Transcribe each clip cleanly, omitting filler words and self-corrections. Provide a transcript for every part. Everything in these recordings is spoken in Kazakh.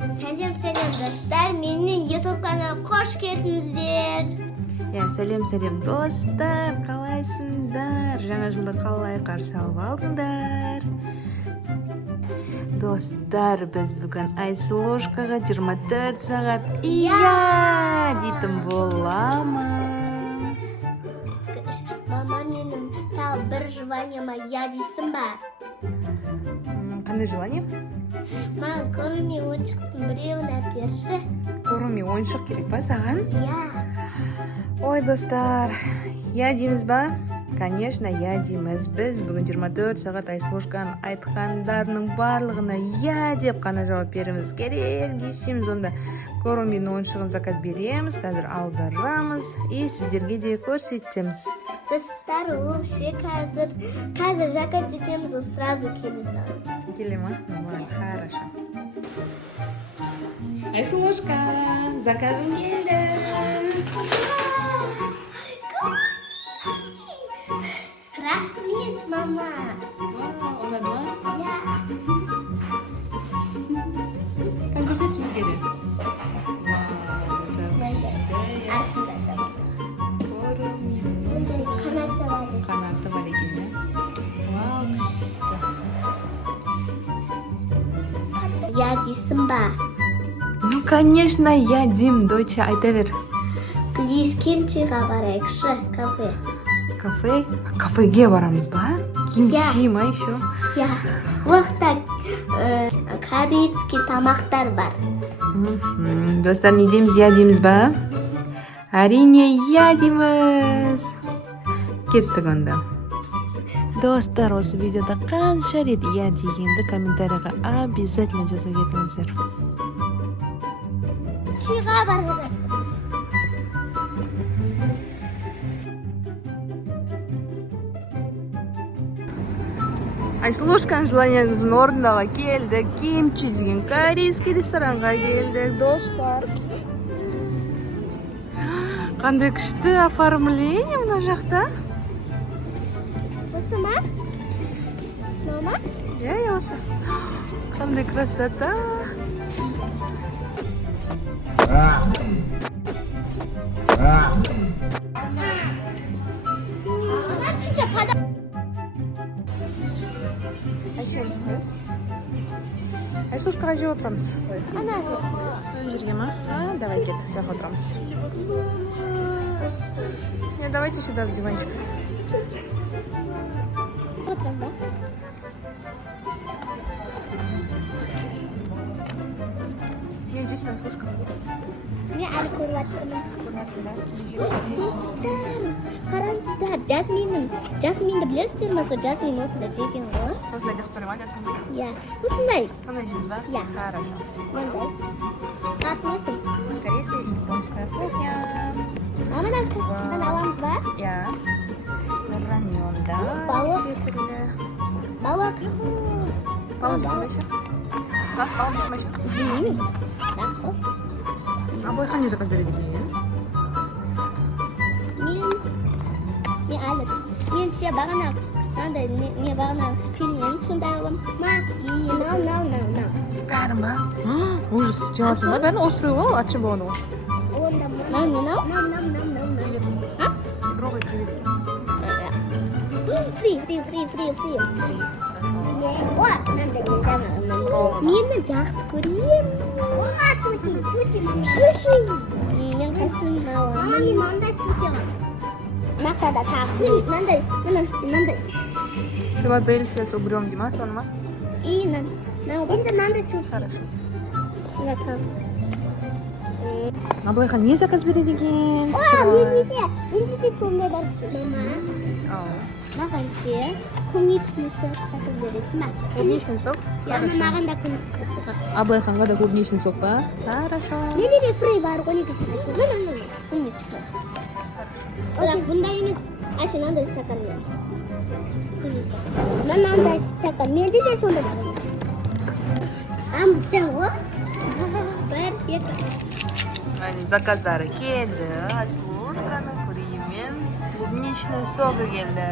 Сәлем достар, менің YouTube каналыма қош келдіңіздер. Сәлем достар, қалайсыңдар? Жаңа жылды қалай қарсы алып алдыңдар? Достар, біз бүгін Айсұлушкаға 24 сағат дейтін боламын. Мама, менің тағы бір желаниема дейсің ба? Қандай желание? Мама, көрме ойыншықтың біреуін әперші. Көрме ойыншық керек па саған? Ой, достар, дейміз ба? Конечно, дейміз. Біз бүгін 24 сағат Айсұлушканың айтқандарының барлығына деп қана жауап береміз керек дейсіміз. Онда Коромидің ойыншығын заказ береміз, қазір алдарамыз и сіздерге де көрсетеміз. Достар, ол ше қазір заказ етеміз, ол сразу келесі. Келе ма? Хорошо. Айсұлушка, заказың келді. Рахмет, мама. Ұнады ма? Kan көрсетші бізге де. Қанаты бар екен, Вау, күшті. Дейсің ба? Ну, конечно, деймін, доча, айта бер. Плиз, кимчиға барайықшы, кафе. Кафеге барамыз ба? Кимчи ма еще? Уақытта корейский тамақтар бар. Достар, не дейміз, дейміз ба? Әрине, дейміз. Кеттік онда. Достар, осы видеода қанша рет дегенді комментарийға обязательно жаза кетіңіздер. Чиға барады. Айсұлушканың желаниесін орындауға келдік. Кимчи деген корейский ресторанға келдік, достар. Қандай күшті оформление мына жақта. Осы ма? Мама? Осы. Қандай красота. Айсұлушка, қай жерге отырамыз? Ана. Мына жерге ма? Давай кеттік, сяқ отырамыз. Давайте сюда, в диванчик. Отырам ба? Здесь Айсұлушка. Мен әлі көріп жатырмын. Достар, қараңыздар, Жасминді білесіздер ме? Сол Жасмин осында жеген ғой. Осындай жақсы ма, Жасмин? Осындай. Қандай жейміз ба? Хорошо. Мындай. Қатметім. Корейская и японская кухня. Мамадан аламыз ба? Рамен, да. Балық. Балық. Балық дейсің ба еще? Балық дейсің ба еще? Білмеймін. Рақып. Абылай қандай заказ береді екен? Мен әлі. Мен ше бағана пельмен сондай алам. Нау. Бәрі ма? Ужас, жемасың ба? Бәрін острый ғой, атшын болғаны ғой. Нау. Тигровый креветки. Фри. Мені жақсы көрем. Суши. Мен қайсын алам. Мен мындай суши алам. Мақтада тағы. Мындай. Филадельфия с угрем ма, соны ма? Мындай суши. Хорошо. Абылайға не заказ береді екен? Менде сондай бар, мама. Маған ше клубничный сок заказ бересің ба? Клубничный сок? Маған да клубничный сок. Абылайханға да клубничный сок па? Хорошо. Менде де фрей бар, он екі клубничный. Бірақ бұндай емес, әші мынандай стаканмен. Мынандай стакан, менде де сондай бар. Амбыца ғой. Бір, екі. Заказдары келді. Айсұлушканың фримен клубничный соғы келді.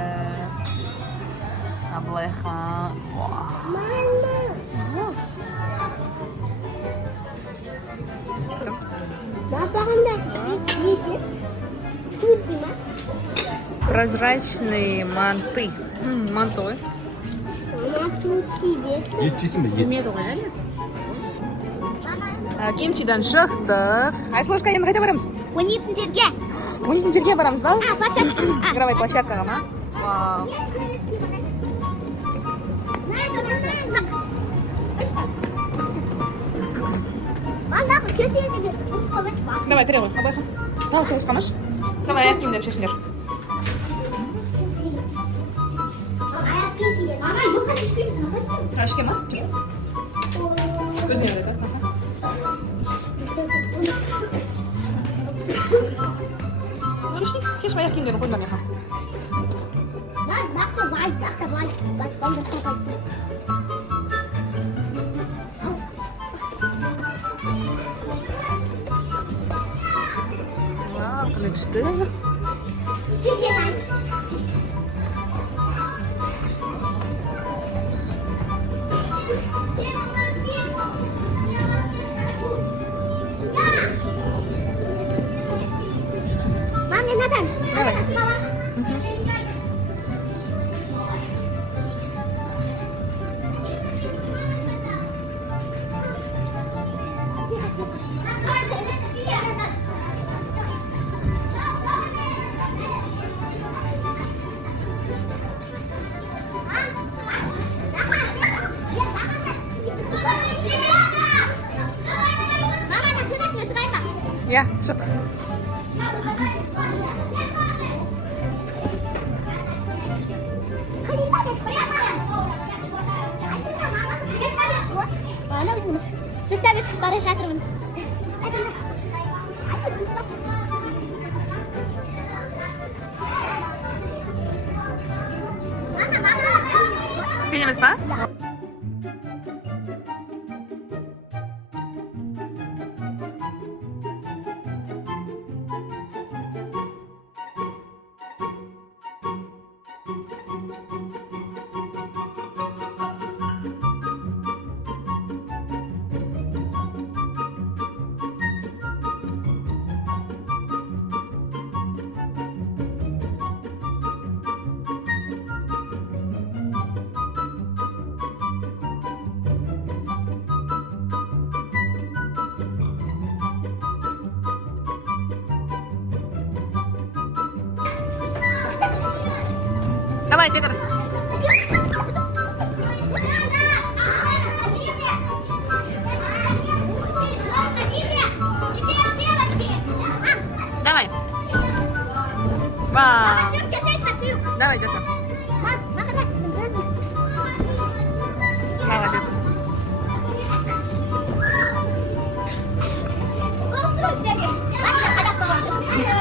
Аблайха. Прозрачные манты. Мантой. ет жейсің бе? Ет. Кимчидан шықтық. Айсұлушка, енді қайда барамыз? Ойнайтын жерге. Ойнайтын жерге барамыз ба? Площадка. Игровой площадкаға ма? Вау. Давай, требуй. Аблайха. Давай, сен ұстамаш. Давай, аяқ киімдерді шешіңдер. Ашке ма? Тұр. Көзіне іледі. Шеш аяқ киімдерін қойыңдар меха. Вау, күлікшті. Mami, Nathan. Ya, sok. Terus kita bisa pada saat teman. Kayaknya mas pa? Давай, Тигр. Давай. Вау. Давай, Джеса. Молодец.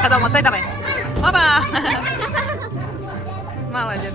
Когда мосай, давай. Опа. Молодец.